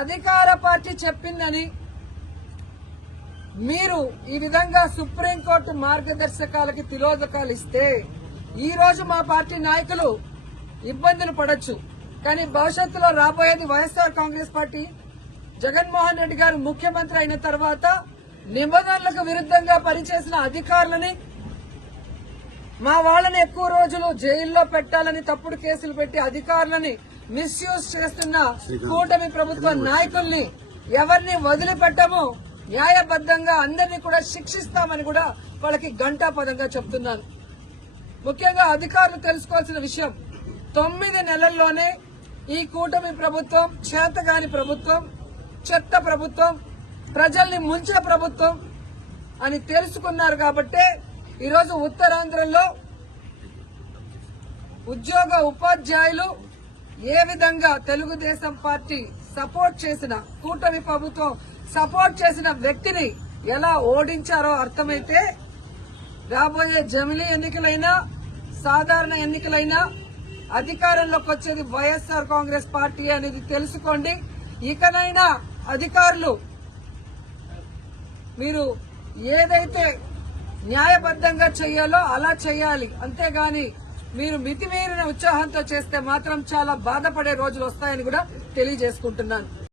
అధికార పార్టీ చెప్పిందని మీరు ఈ విధంగా సుప్రీంకోర్టు మార్గదర్శకాలకి తిలోదకాలు ఇస్తే ఈ రోజు మా పార్టీ నాయకులు ఇబ్బందులు పడొచ్చు. కానీ భవిష్యత్తులో రాబోయేది వైఎస్ఆర్ కాంగ్రెస్ పార్టీ. జగన్మోహన్ రెడ్డి గారు ముఖ్యమంత్రి అయిన తర్వాత నిబంధనలకు విరుద్ధంగా పనిచేసిన అధికారులని, మా వాళ్ళని ఎక్కువ రోజులు జైల్లో పెట్టాలని తప్పుడు కేసులు పెట్టి అధికారులని మిస్యూజ్ చేస్తున్న కూటమి ప్రభుత్వ నాయకుల్ని ఎవరిని వదిలిపెట్టము, న్యాయబద్దంగా అందరినీ కూడా శిక్షిస్తామని కూడా వాళ్ళకి ఘంటాపదంగా చెప్తున్నాను. ముఖ్యంగా అధికారులు తెలుసుకోవాల్సిన విషయం, 9 నెలల్లోనే ఈ కూటమి ప్రభుత్వం చేతగాని ప్రభుత్వం, చెత్త ప్రభుత్వం, ప్రజల్ని ముంచిన ప్రభుత్వం అని తెలుసుకున్నారు. కాబట్టే ఈరోజు ఉత్తరాంధ్రలో ఉద్యోగ ఉపాధ్యాయులు ఏ విధంగా తెలుగుదేశం పార్టీ సపోర్ట్ చేసిన, కూటమి ప్రభుత్వం సపోర్ట్ చేసిన వ్యక్తిని ఎలా ఓడించారో అర్థమైతే రాబోయే జమిలీ ఎన్నికలైనా సాధారణ ఎన్నికలైనా అధికారంలోకి వచ్చేది వైఎస్ఆర్ కాంగ్రెస్ పార్టీ అనేది తెలుసుకోండి. ఇకనైనా అధికారులు మీరు ఏదైతే న్యాయబద్దంగా చేయాలో అలా చేయాలి. అంతేగాని మీరు మితిమీరిన ఉత్సాహంతో చేస్తే మాత్రం చాలా బాధపడే రోజులు వస్తాయని కూడా తెలియజేసుకుంటున్నాను.